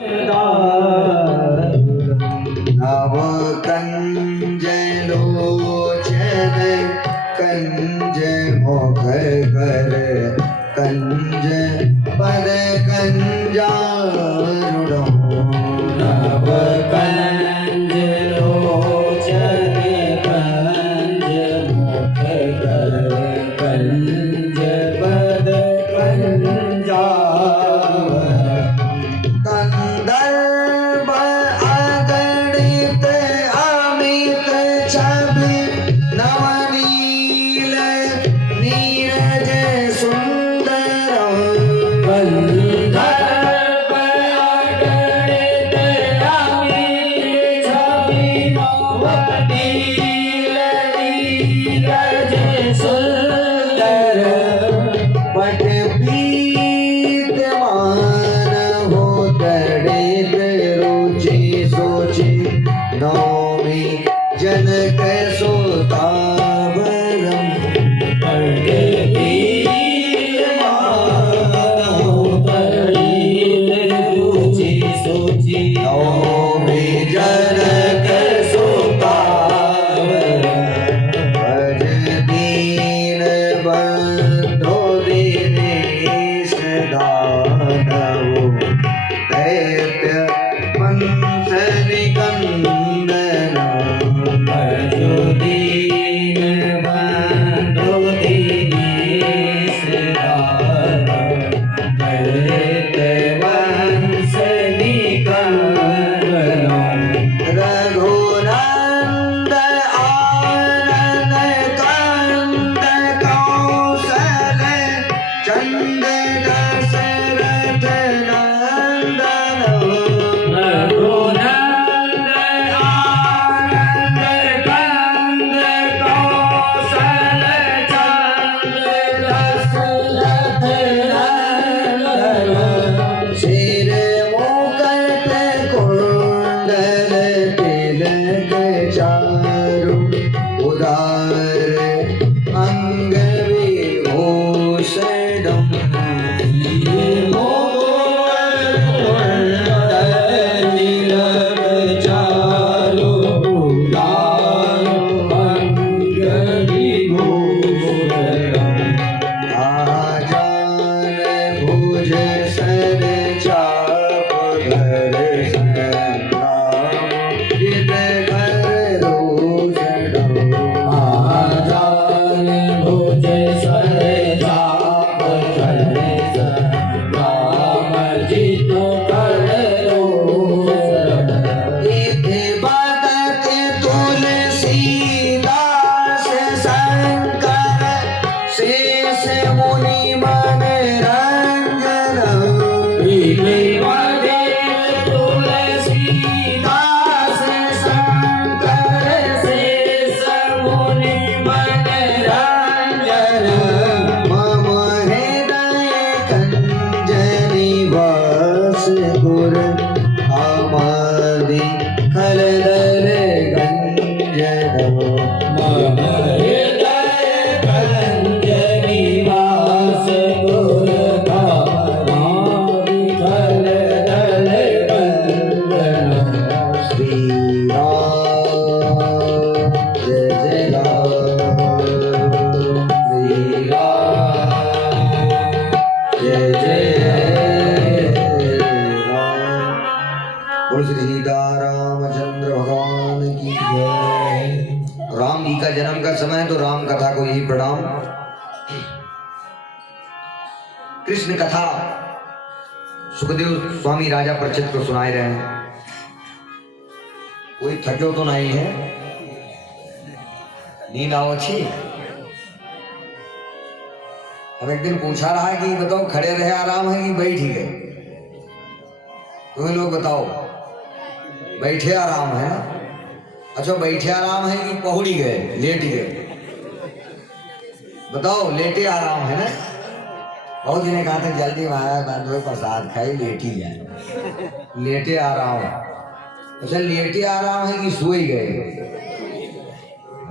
नव कंज लोचन कंज मुख कर कंज पद कंजारुणो नव कंज लोचन कंज मुख कर कंज पद कंजारुणो कंदर्प अगणित अमित छवि नवनील नीरज सुंदर कंदर्प अगणित अमित छवि नवनील नीरज सुंदर पट पीतमान हो तड़ित रुचि सोचि नौमी जनक सोतावरम पट पीतमान हो तड़ित रुचि सोचि नौमी जनक सोतावरम भज दीन बंधो दीनेश दानवो दैत्य मंथ निकंदन भज दीन बंधो दीनेश दानवो दैत्य वंश निकंदन रघुनंद आनंद कंद कौशल चंद दशरथ नंदन रघुनंद आनंद कंद कौशल चंद दशरथ नंदन सिर मुकुट कुंडल तिलक चारु उदार अंग विभूषणम तिलक चारु उदार अंग विभूषणम आजान भुज सर चाप धर संग्राम जित कर रोषणम आजान भुज सर चाप धर संग्राम जित कर रोषणम इति बदत तुलसीदास शंकर शेष मुनि मन रंजन इति बदत तुलसीदास शंकर शेष मुनि मन रंजन मम हृदय कंज निवास गुर आमादि खलदल गंजन मम हृदय कंज निवास गुर आमादि खलदल गंजन श्री राम जय जय राम श्री राम जय जय राम बोल श्री सीतारामचंद्र भगवान की जय। राम जी का जन्म का समय तो राम कथा को यही प्रणाम। कृष्ण कथा सुखदेव स्वामी राजा परीक्षित को सुनाए रहे हैं। कोई थक्यो तो नहीं है? नींद आओ अच्छी। अब एक दिन पूछा रहा है कि बताओ खड़े रहे आराम है कि बैठ ही गए? तुम्हें लोग बताओ बैठे आराम है? अच्छा बैठे आराम है कि पहुड़ी गए लेट गए? बताओ लेटे आराम है ना? बहुत जिन्हें कहा था जल्दी में आया बांधो प्रसाद खाई लेट ही जाए। लेटे आराम। अच्छा लेटे आराम है कि सोए गए?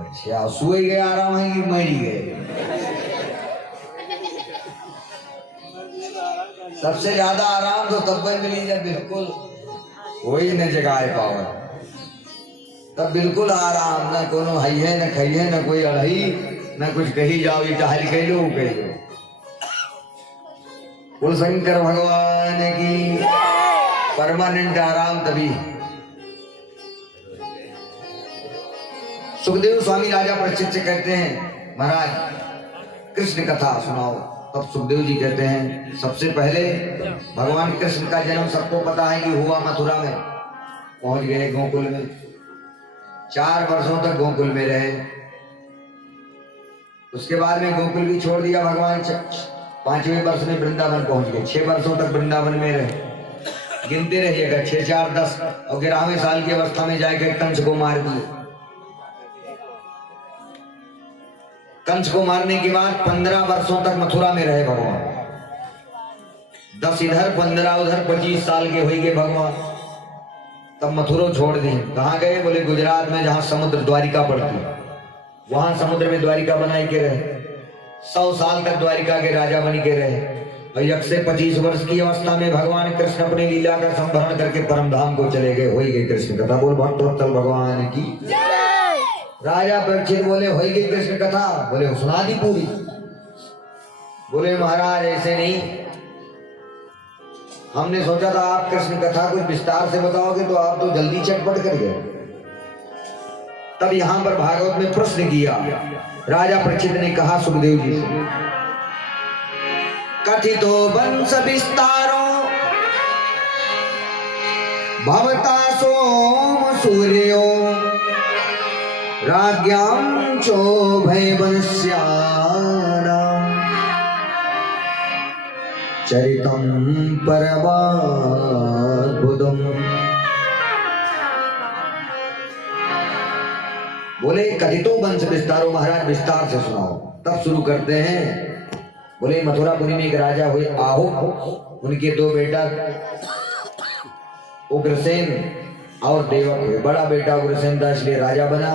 अच्छा सोए गए आराम है कि मरी गए? सबसे ज्यादा आराम तो तब पे मिली जब बिल्कुल कोई न जगाए पावे। तब बिल्कुल आराम, न कोनो हइये न खइये न कोई अड़ही न कुछ कही जाओ, टहल कह लो कह लो। बोल शंकर भगवान की। परमानेंट आराम तभी। सुखदेव स्वामी राजा परीक्षित से कहते हैं महाराज कृष्ण कथा सुनाओ। तब सुखदेव जी कहते हैं सबसे पहले भगवान कृष्ण का जन्म सबको पता है कि हुआ मथुरा में। पहुंच गए गोकुल में, 4 वर्षों तक गोकुल में रहे। उसके बाद में गोकुल भी छोड़ दिया भगवान। 5वें वर्ष में वृंदावन पहुंच गए। 6 वर्षों तक वृंदावन में रहे। गिनते रहिएगा 6, 4, 10 और 11वें साल की अवस्था में जाकर कंस को मार दिए। कंस को मारने के बाद 15 वर्षों तक मथुरा में रहे भगवान। 10 इधर 15 उधर, 25 साल के हो गए भगवान। तब मथुरा छोड़ दिए। कहाँ गए? बोले गुजरात में, जहां समुद्र द्वारिका पड़ती है, वहां समुद्र में द्वारिका बनाए के रहे। 100 साल तक द्वारिका के राजा बन के रहे। और 1 से 25 वर्ष की अवस्था में भगवान कृष्ण अपने लीला का संभरण करके परम धाम को चले गए। हो गई कृष्ण कथा। बोल भक्तवत्सल भगवान की। राजा परीक्षित बोले हो गई कृष्ण कथा? बोले सुना दी पूरी। बोले महाराज ऐसे नहीं, हमने सोचा था आप कृष्ण कथा कुछ विस्तार से बताओगे तो आप तो जल्दी चटपट कर गए। तब यहां पर भागवत में प्रश्न किया। राजा परीक्षित ने कहा सुखदेव जी से, कथितो वंश विस्तारो भवता सोम सूर्यो राज्ञां चोभय वंश्यानां चरितं परमाद्भुतम्। बोले कथितो वंश विस्तारो, महाराज विस्तार से सुनाओ। तब शुरू करते हैं। बोले मथुरापुरी में एक राजा हुए आहु, उनके 2 बेटा उग्रसेन और देवक हुए। बड़ा बेटा उग्रसेन था इसलिए राजा बना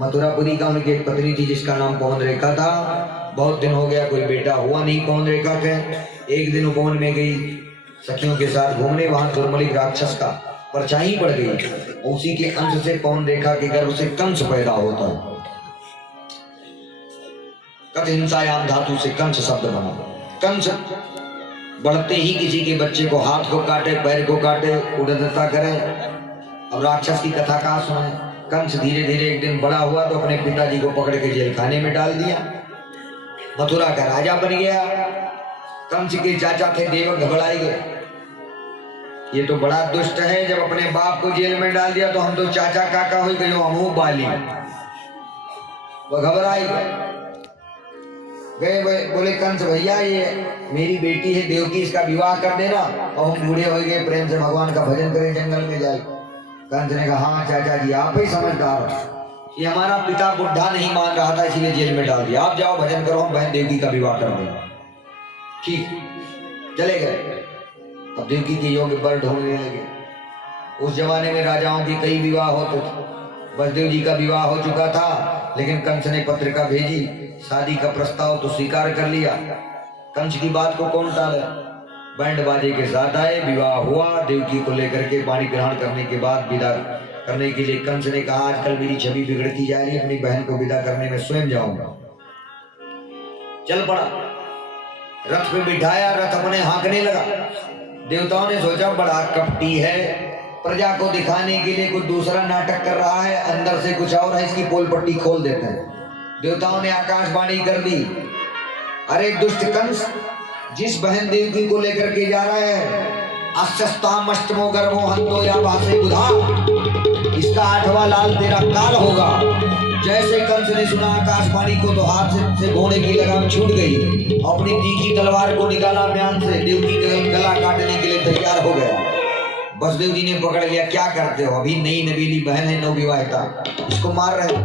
मथुरापुरी का। उनकी एक पत्नी थी जिसका नाम पवन रेखा था। बहुत दिन हो गया कोई बेटा हुआ नहीं पवन रेखा के। एक दिन उपवन में गई सखियों के साथ घूमने, वहां दुर्मलिक राक्षस का परछाई पड़ गई। उसी के अंश से पवन रेखा के गर्भ से कंस पैदा होता है। कथ हिंसायाम धातु से कंस शब्द बना। कंस बढ़ते ही किसी के बच्चे को हाथ को काटे, पैर को काटे, उड़ता करे। अब राक्षस की कथा कहाँ सुने। कंस धीरे धीरे एक दिन बड़ा हुआ तो अपने पिताजी को पकड़ के जेल खाने में डाल दिया। मथुरा का राजा बन गया। कंस के चाचा थे देवक, घबराए गए। ये तो बड़ा दुष्ट है, जब अपने बाप को जेल में डाल दिया तो हम तो चाचा काका हो गए, हमू बाली। वो घबराए गए। बोले कंस भैया ये मेरी बेटी है देवकी, इसका विवाह कर देना और हम बूढ़े हो गए, प्रेम से भगवान का भजन करें, जंगल में जाए। कंस ने कहा हाँ चाचा जी आप ही समझदार, ये हमारा पिता बुढ़ा नहीं मान रहा था इसलिए जेल में डाल दिया। आप जाओ भजन करो, हम बहन देवकी का विवाह कर देंगे। ठीक, चले गए। अब देवकी के योग्य वर ढूंढने लगे। उस जमाने में राजाओं के कई विवाह होते थे। बसदेव जी का विवाह हो चुका था, लेकिन कंस ने पत्रिका भेजी, शादी का प्रस्ताव तो स्वीकार कर लिया। कंस की बात को कौन टाले। बैंड बाजे के साथ आए, विवाह हुआ। देवकी को लेकर के पानी ग्रहण करने के बाद विदा करने के लिए कंस ने कहा आजकल मेरी छवि बिगड़ती जा रही है, अपनी बहन को विदा करने में स्वयं जाऊंगा। चल पड़ा, रथ पे बिठाया, रथ अपने हाँकने लगा। देवताओं ने सोचा बड़ा कपटी है, प्रजा को दिखाने के लिए कुछ दूसरा नाटक कर रहा है, अंदर से कुछ और है, इसकी पोल पट्टी खोल देते हैं। देवताओं ने आकाशवाणी कर दी, अरे दुष्ट कंस, जिस बहन देवकी को लेकर के जा रहा है अष्टमो गर्भो हंतो या भाषे बुधा, इसका 8वां लाल तेरा काल होगा। जैसे कंस ने सुना आकाशवाणी को तो हाथ से घोड़े की लगाम छूट गई। अपनी तीखी तलवार को निकाला म्यान से, देवकी का गला काटने के लिए तैयार हो गया। बसदेव जी ने पकड़ लिया, क्या करते हो, अभी नई नवीली बहन है, नवविवाहिता, इसको मार रहे हो।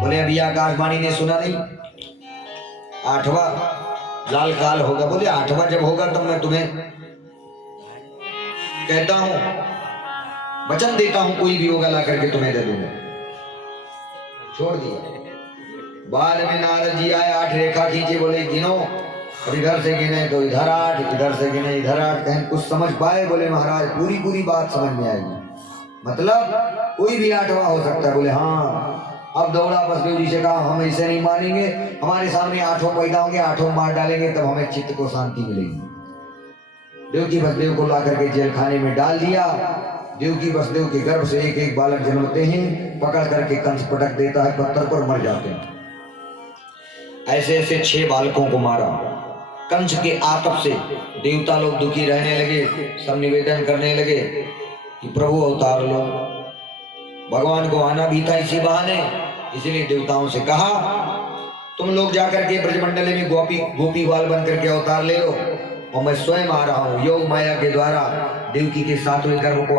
बोले अभी आकाशवाणी ने सुना नहीं, 8वां लाल काल होगा। बोले 8वां जब होगा तो मैं तुम्हें कहता हूं, वचन देता हूं, कोई भी होगा ला करके तुम्हें दे दूंगा। छोड़ दिया। बाद में नारद जी आए, 8 रेखा खींचे, बोले गिनो और इधर से गिने तो इधर 8, इधर से गिने इधर 8। कहीं कुछ समझ पाए? बोले महाराज पूरी बात समझ में आएगी। मतलब कोई भी 8वां हो सकता है। बोले हाँ। अब दौड़ा बसदेव जी से कहा हम ऐसे नहीं मानेंगे, हमारे सामने 8 पैदा होंगे, 8 मार डालेंगे तब हमें चित्त को शांति मिलेगी। देवकी वसुदेव को ला करके जेल खाने में डाल दिया। देवकी वसुदेव के गर्भ से एक एक बालक जन्मते हैं, पकड़ करके कंस पटक देता है पत्थर पर, मर जाते हैं। ऐसे ऐसे 6 बालकों को मारा। कंस के आतप से देवता लोग दुखी रहने लगे, सब निवेदन करने लगे कि प्रभु अवतार लो। भगवान को आना भी था इसी बहाने, इसलिए देवताओं से कहा तुम लोग जाकर के ब्रजमंडल में गोपी बाल बन करके अवतार ले लो, और मैं स्वयं आ रहा हूँ। योग माया के द्वारा देवकी के 7वें गर्भ को